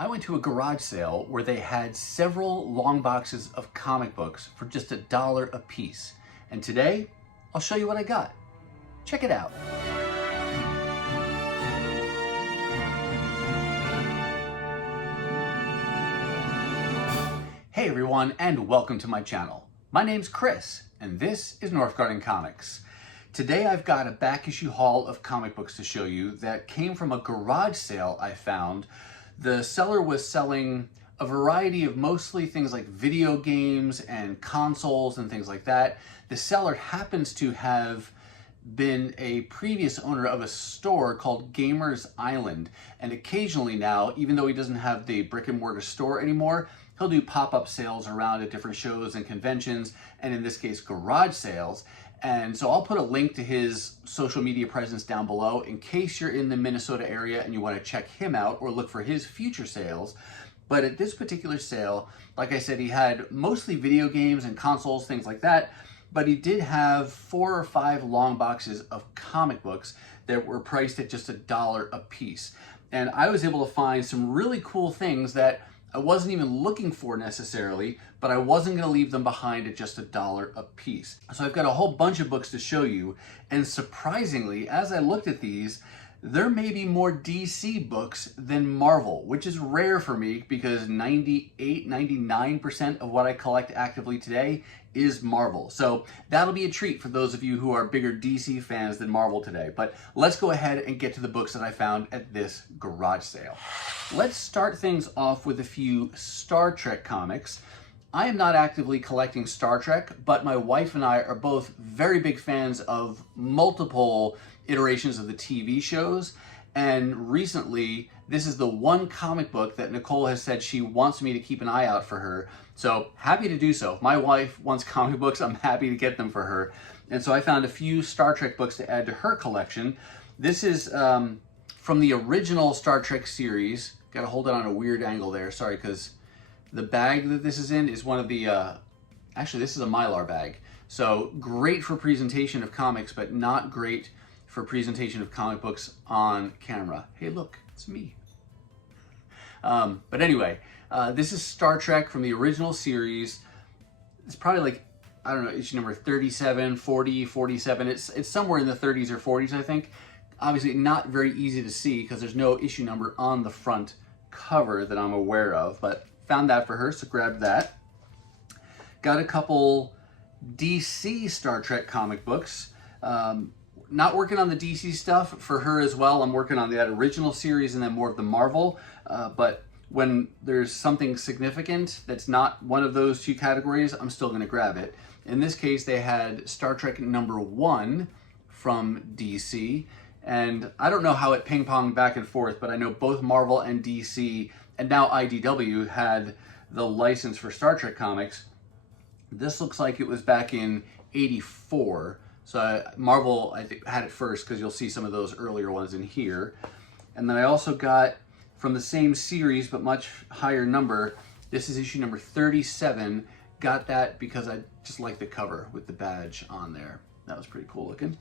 I went to a garage sale where they had several long boxes of comic books for just $1 a piece. And today, I'll show you what I got. Check it out. Hey everyone, and welcome to my channel. My name's Chris, and this is Northgarden Comics. Today I've got a back issue haul of comic books to show you that came from a garage sale I found. The seller was selling a variety of mostly things like video games and consoles and things like that. The seller happens to have been a previous owner of a store called Gamerz Island, and occasionally now, even though he doesn't have the brick and mortar store anymore, he'll do pop-up sales around at different shows and conventions, and in this case garage sales. And so I'll put a link to his social media presence down below in case you're in the Minnesota area and you want to check him out or look for his future sales. But at this particular sale, like I said, he had mostly video games and consoles, things like that, but he did have 4 or 5 long boxes of comic books that were priced at just $1 a piece. And I was able to find some really cool things that I wasn't even looking for necessarily, but I wasn't going to leave them behind at just $1 a piece. So I've got a whole bunch of books to show you, and surprisingly, as I looked at these, there may be more DC books than Marvel, which is rare for me because 99% of what I collect actively today is Marvel. So that'll be a treat for those of you who are bigger DC fans than Marvel today. But let's go ahead and get to the books that I found at this garage sale. Let's start things off with a few Star Trek comics. I am not actively collecting Star Trek, but my wife and I are both very big fans of multiple iterations of the TV shows. And recently, this is the one comic book that Nicole has said she wants me to keep an eye out for her. So happy to do so. If my wife wants comic books, I'm happy to get them for her. And so I found a few Star Trek books to add to her collection. This is from the original Star Trek series. Got to hold it on a weird angle there. Sorry, because the bag that this is in is one of the, actually this is a Mylar bag. So great for presentation of comics, but not great for presentation of comic books on camera. Hey look, it's me. But anyway, this is Star Trek from the original series. It's probably like, I don't know, issue number 37, 40, 47. It's somewhere in the 30s or 40s, I think. Obviously not very easy to see because there's no issue number on the front cover that I'm aware of, but found that for her, so grabbed that. Got a couple DC Star Trek comic books. Not working on the DC stuff for her as well. I'm working on that original series and then more of the Marvel, but when there's something significant that's not one of those two categories, I'm still going to grab it. In this case, they had Star Trek #1 from DC, and I don't know how it ping-ponged back and forth, but I know both Marvel and DC, and now IDW, had the license for Star Trek comics. This looks like it was back in '84. So Marvel, I think, had it first because you'll see some of those earlier ones in here. And then I also got, from the same series, but much higher number, this is issue number 37. Got that because I just like the cover with the badge on there. That was pretty cool looking.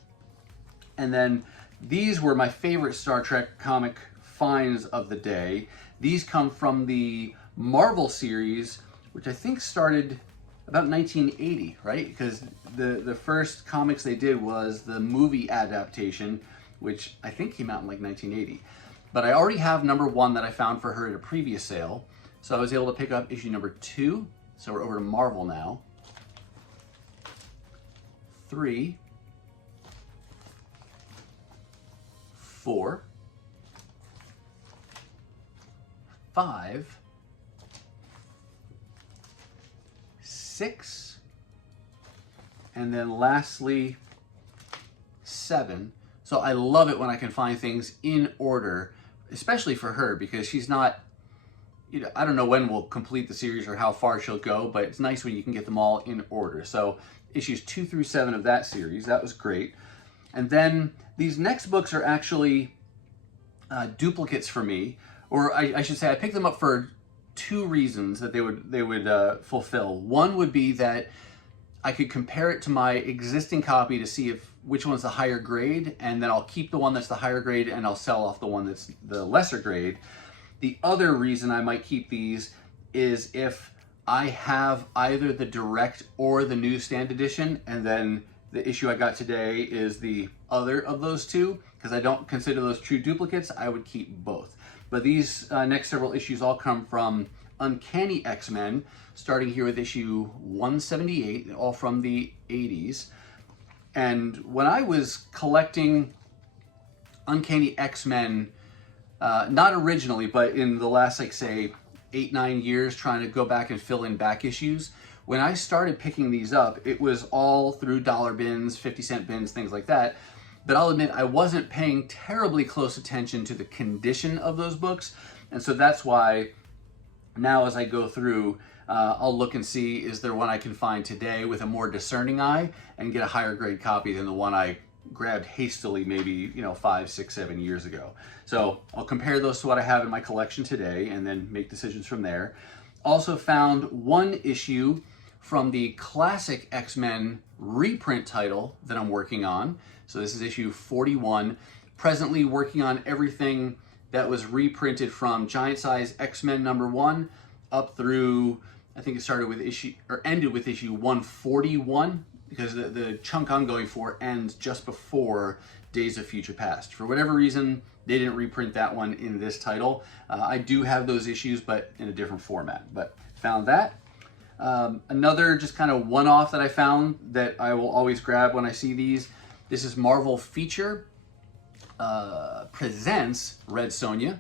And then these were my favorite Star Trek comic finds of the day. These come from the Marvel series, which I think started about 1980, right? Because the first comics they did was the movie adaptation, which I think came out in like 1980. But I already have #1 that I found for her at a previous sale. So I was able to pick up issue number 2. So we're over to Marvel now. 3, 4, 5, 6, and then lastly 7. So I love it when I can find things in order, especially for her, because she's not, you know, I don't know when we'll complete the series or how far she'll go, but it's nice when you can get them all in order. So issues 2 through 7 of that series, that was great. And then these next books are actually duplicates for me, or I should say I picked them up for 2 reasons that they would fulfill. One would be that I could compare it to my existing copy to see which one's the higher grade, and then I'll keep the one that's the higher grade and I'll sell off the one that's the lesser grade. The other reason I might keep these is if I have either the direct or the newsstand edition, and then the issue I got today is the other of those two, because I don't consider those true duplicates, I would keep both. But these next several issues all come from Uncanny X-Men, starting here with issue 178, all from the 80s. And when I was collecting Uncanny X-Men, not originally, but in the last, like, say, 8-9 years, trying to go back and fill in back issues, when I started picking these up, it was all through dollar bins, 50-cent bins, things like that. But I'll admit I wasn't paying terribly close attention to the condition of those books. And so that's why now as I go through, I'll look and see, is there one I can find today with a more discerning eye and get a higher grade copy than the one I grabbed hastily maybe 5, 6, 7 years ago. So I'll compare those to what I have in my collection today and then make decisions from there. Also found one issue from the classic X-Men reprint title that I'm working on. So this is issue 41. Presently working on everything that was reprinted from Giant Size X-Men #1 up through, I think it started with ended with issue 141, because the chunk I'm going for ends just before Days of Future Past. For whatever reason, they didn't reprint that one in this title. I do have those issues, but in a different format. But found that. Another just kind of one-off that I found that I will always grab when I see these. This is Marvel Feature Presents Red Sonja.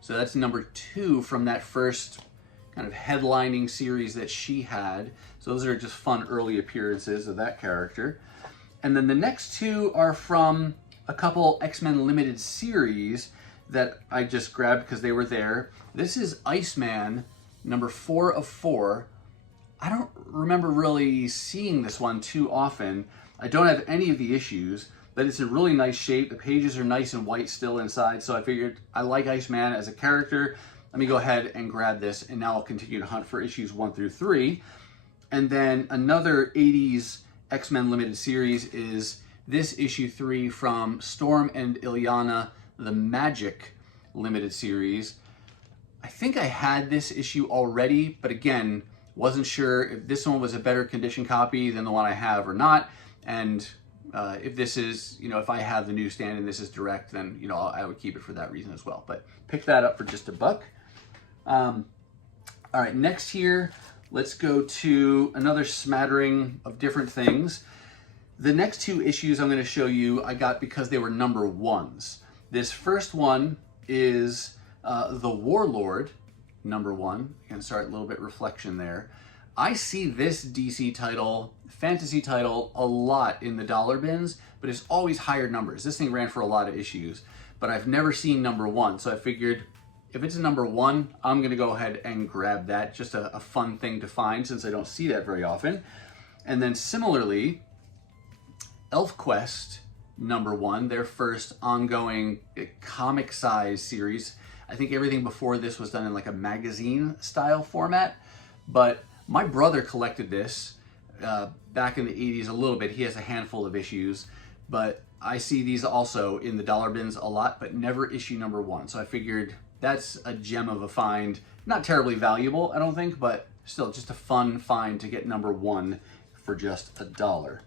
So that's #2 from that first kind of headlining series that she had. So those are just fun early appearances of that character. And then the next two are from a couple X-Men limited series that I just grabbed because they were there. This is Iceman #4 of 4. I don't remember really seeing this one too often. I don't have any of the issues, but it's in really nice shape. The pages are nice and white still inside, so I figured I like Iceman as a character. Let me go ahead and grab this, and now I'll continue to hunt for issues 1 through 3. And then another 80s X-Men limited series is this issue 3 from Storm and Illyana, the Magic limited series. I think I had this issue already, but again, wasn't sure if this one was a better condition copy than the one I have or not. And if this is, if I have the newsstand and this is direct, then, I would keep it for that reason as well. But pick that up for just $1. All right, next here, let's go to another smattering of different things. The next 2 issues I'm going to show you I got because they were #1s. This first one is The Warlord, #1. Again, sorry, a little bit reflection there. I see this DC title, fantasy title, a lot in the dollar bins, but it's always higher numbers. This thing ran for a lot of issues, but I've never seen #1, so I figured if it's a #1, I'm gonna go ahead and grab that. Just a fun thing to find since I don't see that very often. And then similarly, ElfQuest #1, their first ongoing comic size series. I think everything before this was done in like a magazine style format, but my brother collected this back in the 80s a little bit. He has a handful of issues, but I see these also in the dollar bins a lot, but never issue #1. So I figured that's a gem of a find. Not terribly valuable, I don't think, but still just a fun find to get #1 for just $1.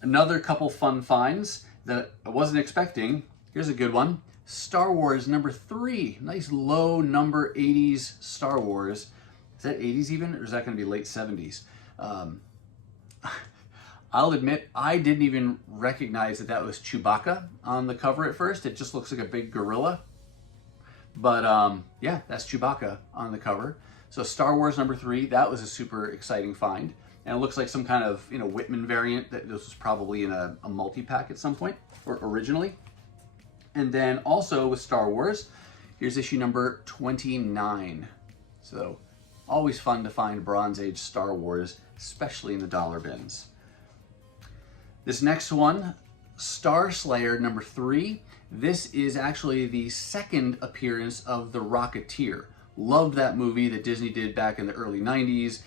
Another couple fun finds that I wasn't expecting. Here's a good one. Star Wars #3. Nice low number 80s Star Wars. Is that 80s even, or is that going to be late 70s? I'll admit, I didn't even recognize that was Chewbacca on the cover at first. It just looks like a big gorilla. But yeah, that's Chewbacca on the cover. So Star Wars #3, that was a super exciting find. And it looks like some kind of Whitman variant that this was probably in a multi-pack at some point, or originally. And then also with Star Wars, here's issue number 29. So always fun to find Bronze Age Star Wars, especially in the dollar bins. This next one, Star Slayer #3. This is actually the second appearance of The Rocketeer. Loved that movie that Disney did back in the early 90s.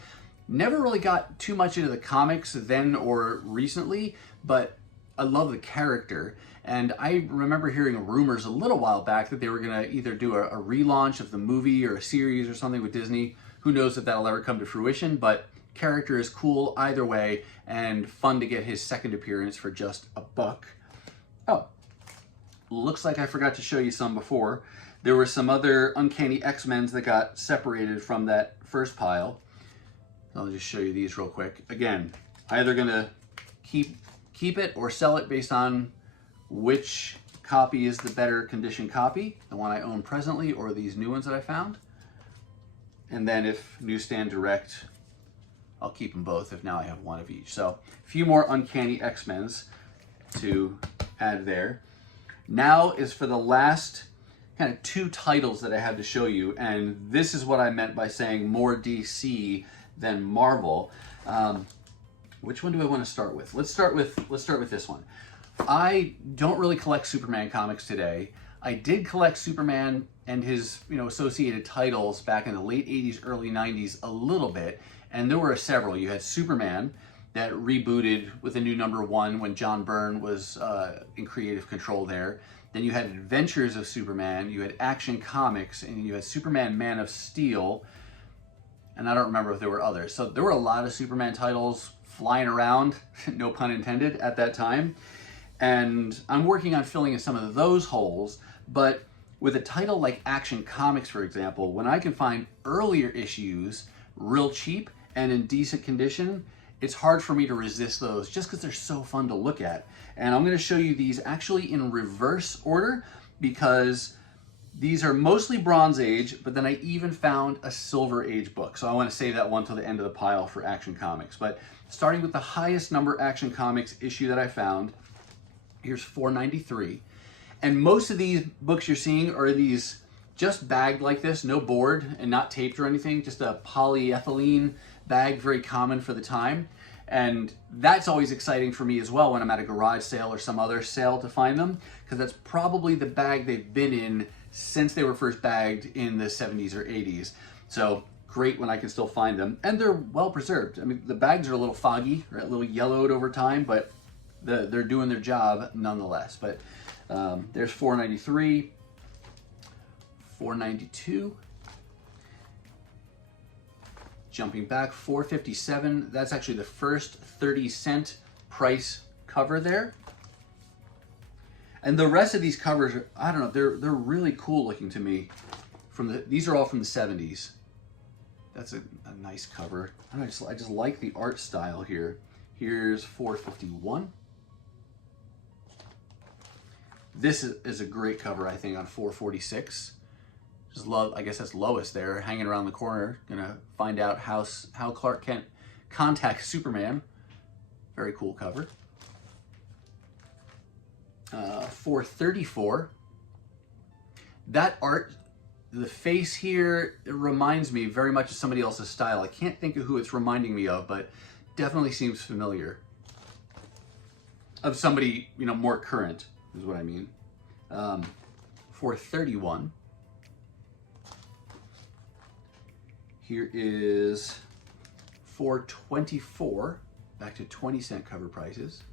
Never really got too much into the comics then or recently, but I love the character. And I remember hearing rumors a little while back that they were going to either do a relaunch of the movie or a series or something with Disney. Who knows if that'll ever come to fruition, but character is cool either way and fun to get his second appearance for just $1. Oh, looks like I forgot to show you some before. There were some other Uncanny X-Men's that got separated from that first pile. I'll just show you these real quick. Again, either gonna keep it or sell it based on which copy is the better condition copy, the one I own presently or these new ones that I found. And then if newsstand direct, I'll keep them both if now I have one of each. So a few more Uncanny X-Men's to add there. Now is for the last kind of 2 titles that I had to show you, and this is what I meant by saying more DC than Marvel. Which one do I want to start with? Let's start with this one. I don't really collect Superman comics today. I did collect Superman and his, associated titles back in the late 80s, early 90s a little bit, and there were several. You had Superman that rebooted with a new #1 when John Byrne was in creative control there. Then you had Adventures of Superman, you had Action Comics, and you had Superman Man of Steel, and I don't remember if there were others. So there were a lot of Superman titles flying around, no pun intended, at that time. And I'm working on filling in some of those holes, but with a title like Action Comics, for example, when I can find earlier issues real cheap and in decent condition, it's hard for me to resist those just because they're so fun to look at. And I'm going to show you these actually in reverse order because these are mostly Bronze Age, but then I even found a Silver Age book. So I want to save that one till the end of the pile for Action Comics. But starting with the highest number Action Comics issue that I found, here's 493. And most of these books you're seeing are these just bagged like this, no board and not taped or anything, just a polyethylene bag, very common for the time. And that's always exciting for me as well when I'm at a garage sale or some other sale to find them, because that's probably the bag they've been in since they were first bagged in the 70s or 80s. So great when I can still find them. And they're well preserved. I mean, the bags are a little foggy, or a little yellowed over time, but they're doing their job nonetheless. But there's 493, 492. Jumping back, 457. That's actually the first 30-cent price cover there. And the rest of these covers, I don't know, they're really cool looking to me. These are all from the 70s. That's a nice cover. I just like the art style here. Here's 451. This is a great cover, I think, on 446. Just love, I guess that's Lois there, hanging around the corner, gonna find out how Clark Kent contacts Superman. Very cool cover. 434. That art, the face here, it reminds me very much of somebody else's style. I can't think of who it's reminding me of, but definitely seems familiar. Of somebody, more current, is what I mean. 431. Here is 424, back to 20-cent cover prices.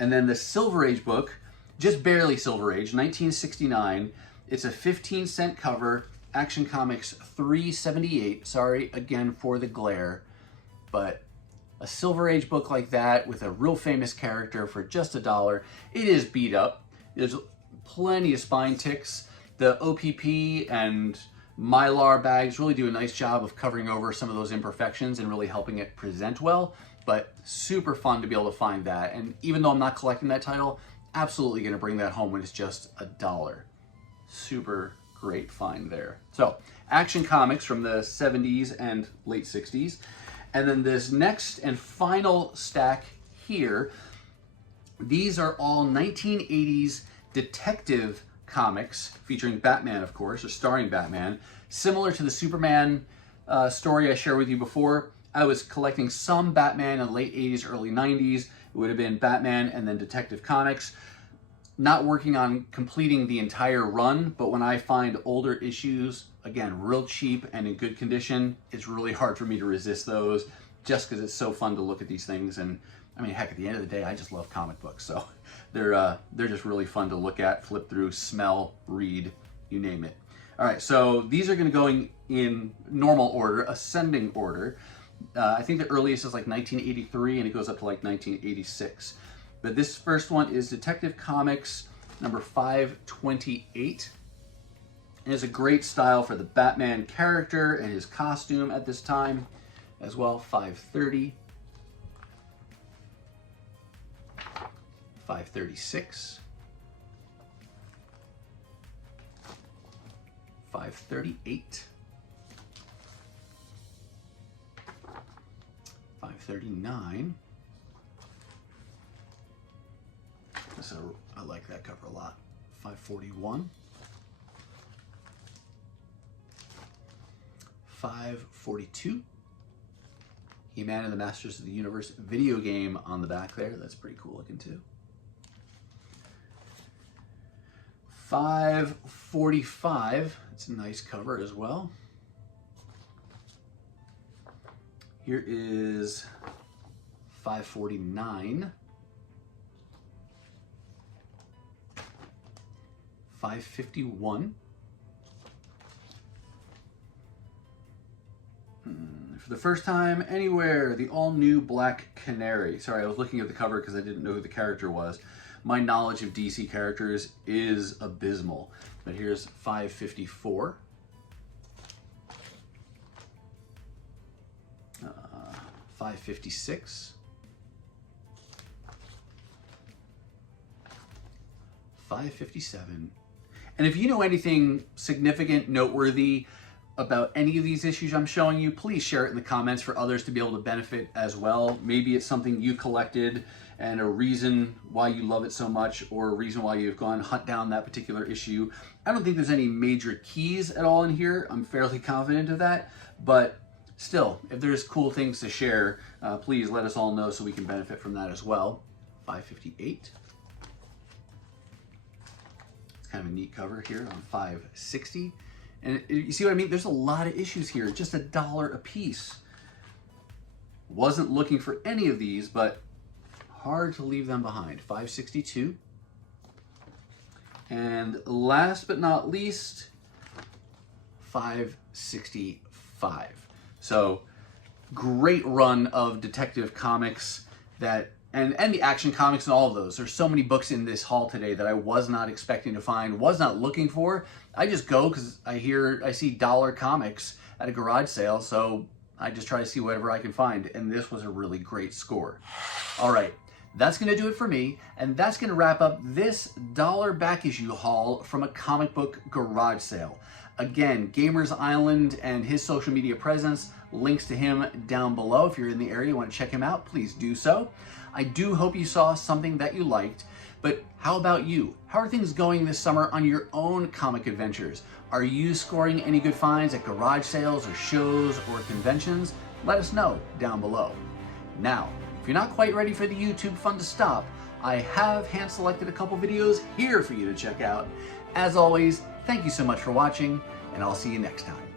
And then the Silver Age book, just barely Silver Age, 1969. It's a 15-cent cover, Action Comics 378. Sorry again for the glare, but a Silver Age book like that with a real famous character for just $1, it is beat up. There's plenty of spine ticks. The OPP and Mylar bags really do a nice job of covering over some of those imperfections and really helping it present well, but super fun to be able to find that. And even though I'm not collecting that title, absolutely gonna bring that home when it's just $1. Super great find there. So Action Comics from the 70s and late 60s. And then this next and final stack here, these are all 1980s detective comics featuring Batman, of course, or starring Batman. Similar to the Superman story I shared with you before, I was collecting some Batman in the late 80s, early 90s. It would have been Batman and then Detective Comics. Not working on completing the entire run, but when I find older issues, again, real cheap and in good condition, it's really hard for me to resist those just because it's so fun to look at these things and I mean, heck, at the end of the day, I just love comic books, so they're just really fun to look at, flip through, smell, read, you name it. All right, so these are going to go in normal order, ascending order. I think the earliest is like 1983, and it goes up to like 1986. But this first one is Detective Comics number 528. And it's a great style for the Batman character and his costume at this time as well. 530. 536, 538, 539. So I like that cover a lot. 541, 542. He-Man and the Masters of the Universe video game on the back there. That's pretty cool looking too. 545, it's a nice cover as well. Here is 549, 551, for the first time anywhere, the all-new Black Canary. Sorry, I was looking at the cover because I didn't know who the character was. My knowledge of DC characters is abysmal. But here's 554. 556. 557. And if you know anything significant, noteworthy about any of these issues I'm showing you, please share it in the comments for others to be able to benefit as well. Maybe it's something you collected and a reason why you love it so much, or a reason why you've gone hunt down that particular issue. I don't think there's any major keys at all in here. I'm fairly confident of that, but still, if there's cool things to share, please let us all know so we can benefit from that as well. 558. It's kind of a neat cover here on 560. And you see what I mean? There's a lot of issues here, just $1 a piece. Wasn't looking for any of these, but hard to leave them behind. 562. And last but not least, 565. So great run of Detective Comics that, and the Action Comics and all of those. There's so many books in this haul today that I was not expecting to find, was not looking for. I just go because I see dollar comics at a garage sale, so I just try to see whatever I can find, and this was a really great score. All right, that's gonna do it for me, and that's gonna wrap up this dollar back issue haul from a comic book garage sale. Again, Gamerz Island and his social media presence, links to him down below. If you're in the area and want to check him out, please do so. I do hope you saw something that you liked, but how about you? How are things going this summer on your own comic adventures? Are you scoring any good finds at garage sales or shows or conventions? Let us know down below. Now, if you're not quite ready for the YouTube fun to stop, I have hand-selected a couple videos here for you to check out. As always, thank you so much for watching, and I'll see you next time.